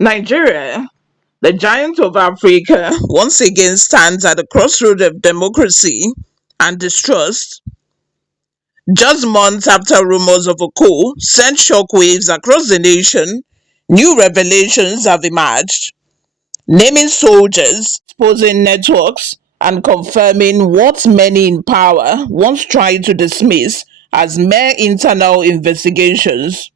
Nigeria, the giant of Africa, once again stands at the crossroads of democracy and distrust. Just months after rumors of a coup sent shockwaves across the nation, new revelations have emerged, naming soldiers, exposing networks, and confirming what many in power once tried to dismiss as mere internal investigations.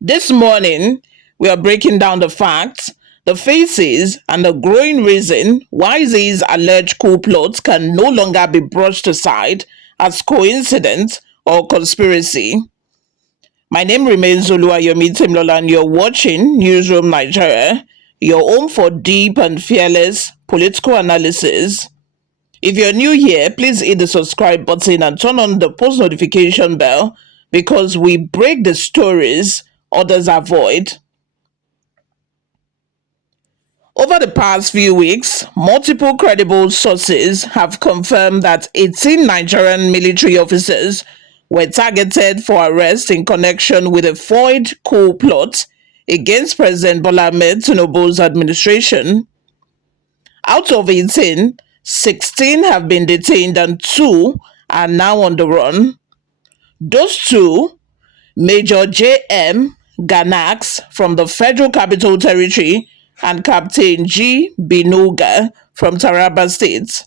This morning, we are breaking down the facts, the faces, and the growing reason why these alleged coup plots can no longer be brushed aside as coincidence or conspiracy. My name remains Oluwayomi Timlola, and you're watching Newsroom Nigeria, your home for deep and fearless political analysis. If you're new here, please hit the subscribe button and turn on the post notification bell because we break the stories others avoid. Over the past few weeks, multiple credible sources have confirmed that 18 Nigerian military officers were targeted for arrest in connection with a foiled coup plot against President Bola Tinubu's administration. Out of 18, 16 have been detained and 2 are now on the run. Those two, Major J.M. Ganaks from the Federal Capital Territory and Captain G. Binuga from Taraba State.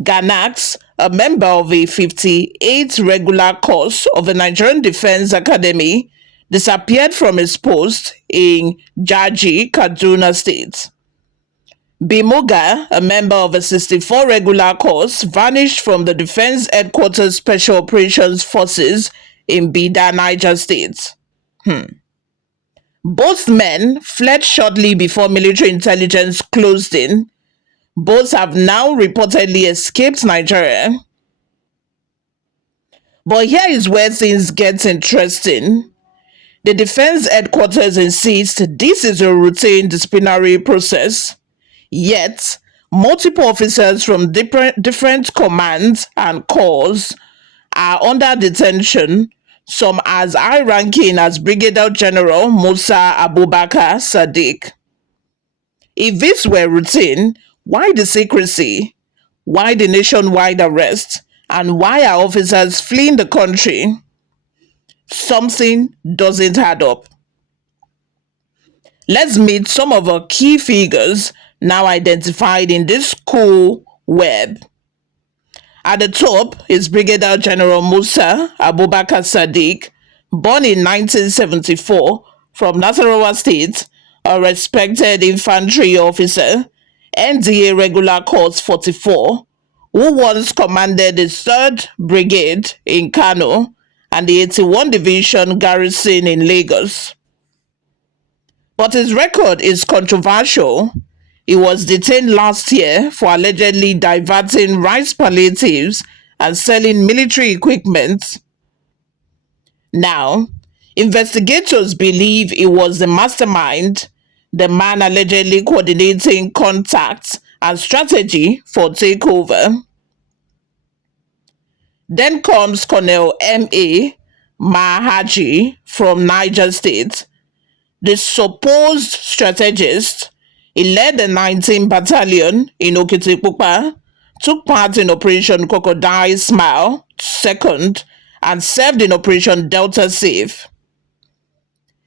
Ganaks, a member of a 58 regular course of the Nigerian Defence Academy, disappeared from his post in Jaji, Kaduna State. Binuga, a member of a 64 regular course, vanished from the Defence Headquarters Special Operations Forces in Bida, Niger State. Both men fled shortly before military intelligence closed in. Both have now reportedly escaped Nigeria. But here is where things get interesting. The defense headquarters insist this is a routine disciplinary process, yet multiple officers from different commands and corps are under detention, some as high-ranking as Brigadier General Musa Abubakar Sadiq. If this were routine, why the secrecy? Why the nationwide arrest? And why are officers fleeing the country? Something doesn't add up. Let's meet some of our key figures now identified in this cool web. At the top is Brigadier General Musa Abubakar Sadiq, born in 1974 from Nasarawa State, a respected infantry officer, NDA Regular Corps 44, who once commanded the 3rd Brigade in Kano and the 81 Division garrison in Lagos. But his record is controversial. He was detained last year for allegedly diverting rice palliatives and selling military equipment. Now, investigators believe he was the mastermind, the man allegedly coordinating contacts and strategy for takeover. Then comes Colonel M.A. Mahaji from Niger State, the supposed strategist. He led the 19th Battalion in Okitipupa, took part in Operation Crocodile Smile, 2nd, and served in Operation Delta Safe.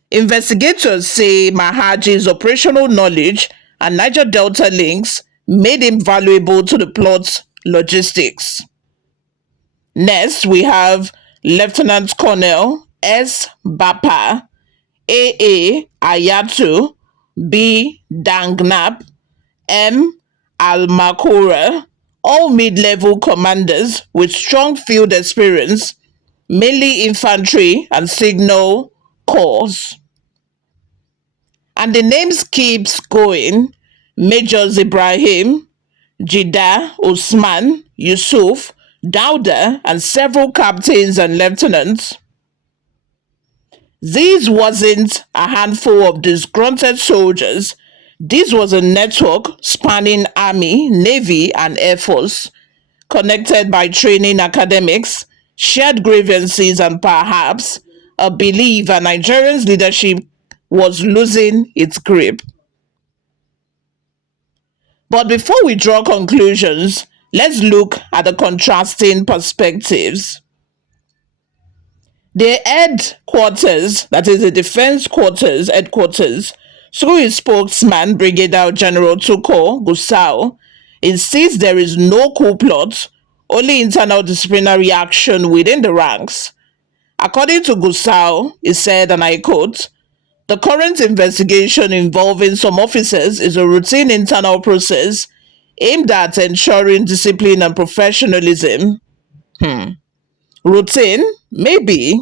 Investigators say Mahaji's operational knowledge and Niger Delta links made him valuable to the plot's logistics. Next, we have Lieutenant Colonel S. Bapa, A.A. Ayatu, B. Dangnap, M. Almakura, all mid-level commanders with strong field experience, mainly infantry and signal corps. And the names keeps going. Majors Ibrahim, Jida, Usman, Yusuf, Dauda, and several captains and lieutenants. This wasn't a handful of disgruntled soldiers. This was a network spanning Army, Navy, and Air Force, connected by training academics, shared grievances, and perhaps a belief that Nigerians' leadership was losing its grip. But before we draw conclusions, let's look at the contrasting perspectives. The headquarters, that is the defense quarters headquarters, through his spokesman, Brigadier General Tuko Gusau, insists there is no coup plot, only internal disciplinary action within the ranks. According to Gusau, he said, and I quote, "The current investigation involving some officers is a routine internal process aimed at ensuring discipline and professionalism." Routine? Maybe.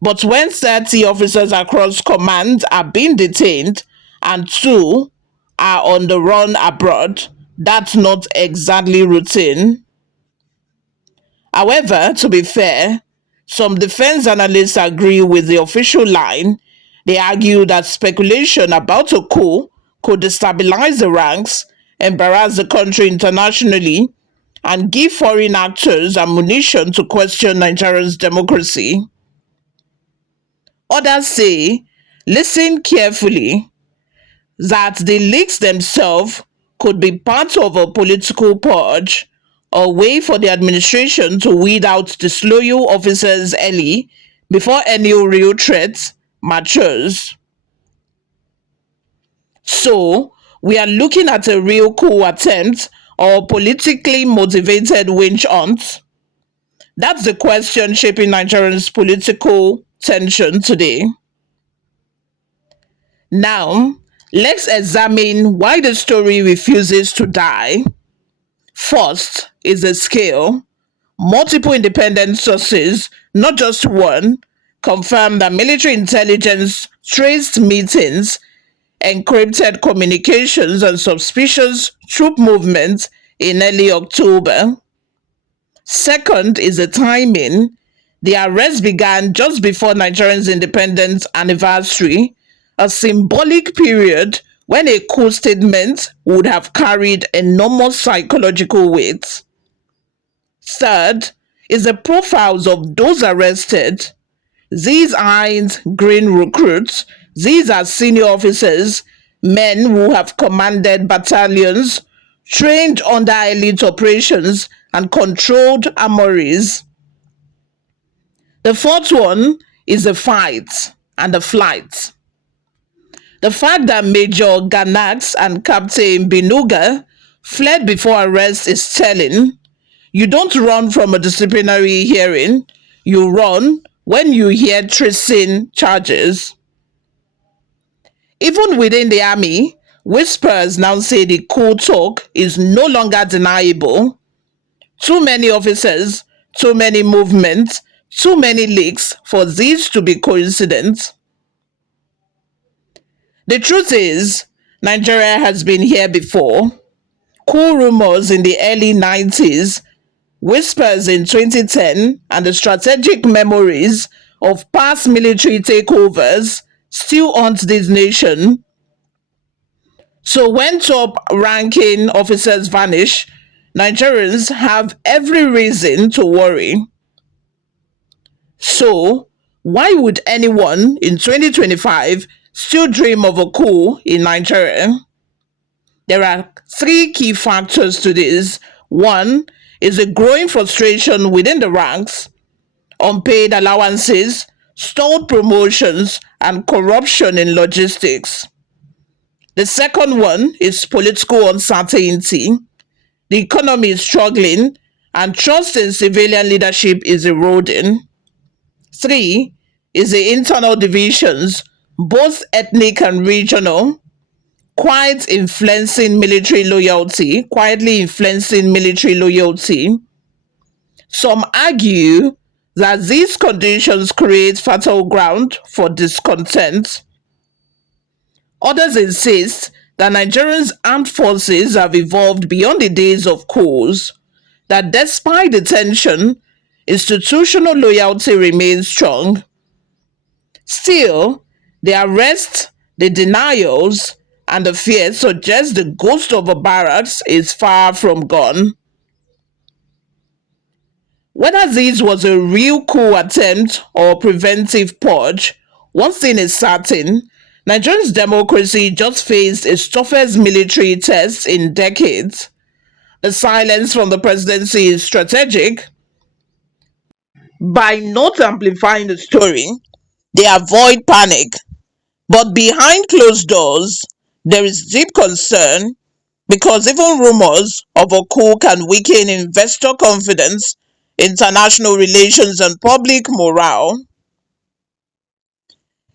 But when 30 officers across command are being detained and 2 are on the run abroad, that's not exactly routine. However, to be fair, some defense analysts agree with the official line. They argue that speculation about a coup could destabilize the ranks, embarrass the country internationally, and give foreign actors ammunition to question Nigeria's democracy. Others say, listen carefully, that the leaks themselves could be part of a political purge, a way for the administration to weed out disloyal officers early before any real threat matures. So, we are looking at a real coup attempt or politically motivated witch hunt. That's the question shaping Nigeria's political tension today. Now, let's examine why the story refuses to die. First is the scale. Multiple independent sources, not just one, confirm that military intelligence traced meetings, encrypted communications, and suspicious troop movements in early October. Second is the timing. The arrest began just before Nigeria's independence anniversary, a symbolic period when a coup statement would have carried enormous psychological weight. Third is the profiles of those arrested. These aren't green recruits. These are senior officers, men who have commanded battalions, trained under elite operations, and controlled armories. The fourth one is the fight and the flight. The fact that Major Ganaks and Captain Binuga fled before arrest is telling. You don't run from a disciplinary hearing, you run when you hear tracing charges. Even within the army, whispers now say the coup talk is no longer deniable. Too many officers, too many movements, too many leaks for these to be coincidence. The truth is, Nigeria has been here before. Coup rumors in the early 90s, whispers in 2010, and the strategic memories of past military takeovers still haunt this nation. So when top-ranking officers vanish, Nigerians have every reason to worry. So, why would anyone in 2025 still dream of a coup in Nigeria? There are 3 key factors to this. One is a growing frustration within the ranks, unpaid allowances, stalled promotions, and corruption in logistics. The second one is political uncertainty. The economy is struggling, and trust in civilian leadership is eroding. 3 is the internal divisions, both ethnic and regional, quietly influencing military loyalty. Some argue that these conditions create fertile ground for discontent. Others insist that Nigeria's armed forces have evolved beyond the days of coups, that despite the tension, institutional loyalty remains strong. Still, the arrests, the denials, and the fear suggest the ghost of a barracks is far from gone. Whether this was a real coup attempt or preventive purge, one thing is certain: Nigeria's democracy just faced its toughest military test in decades. The silence from the presidency is strategic. By not amplifying the story, they avoid panic. But behind closed doors, there is deep concern because even rumors of a coup can weaken investor confidence, international relations, and public morale.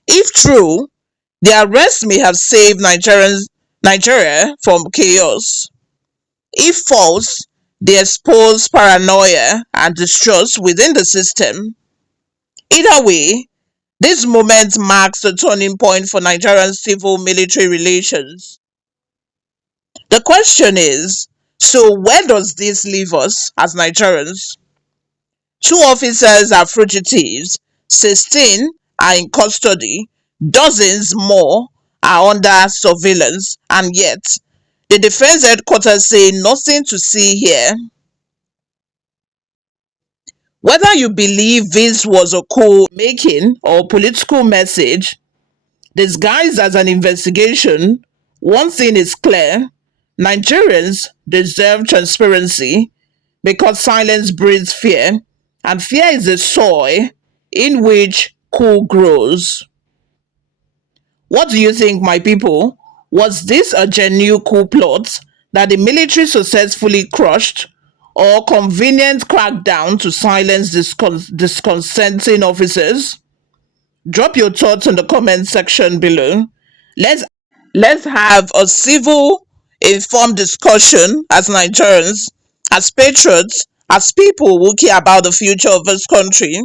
If true, the arrest may have saved Nigeria from chaos. If false, they expose paranoia and distrust within the system. Either way, this moment marks a turning point for Nigerian civil military relations. The question is, so where does this leave us as Nigerians? Two officers are fugitives, 16 are in custody, dozens more are under surveillance, and yet the defense headquarters say nothing to see here. Whether you believe this was a coup making or political message disguised as an investigation, one thing is clear: Nigerians deserve transparency because silence breeds fear, and fear is the soil in which coup grows. What do you think, my people? Was this a genuine coup plot that the military successfully crushed, or convenient crackdown to silence disconsenting officers? Drop your thoughts in the comment section below. Let's let's have a civil, informed discussion as Nigerians, as patriots, as people who care about the future of this country.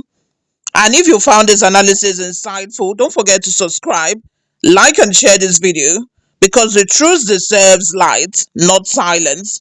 And if you found this analysis insightful, don't forget to subscribe, like, and share this video because the truth deserves light, not silence.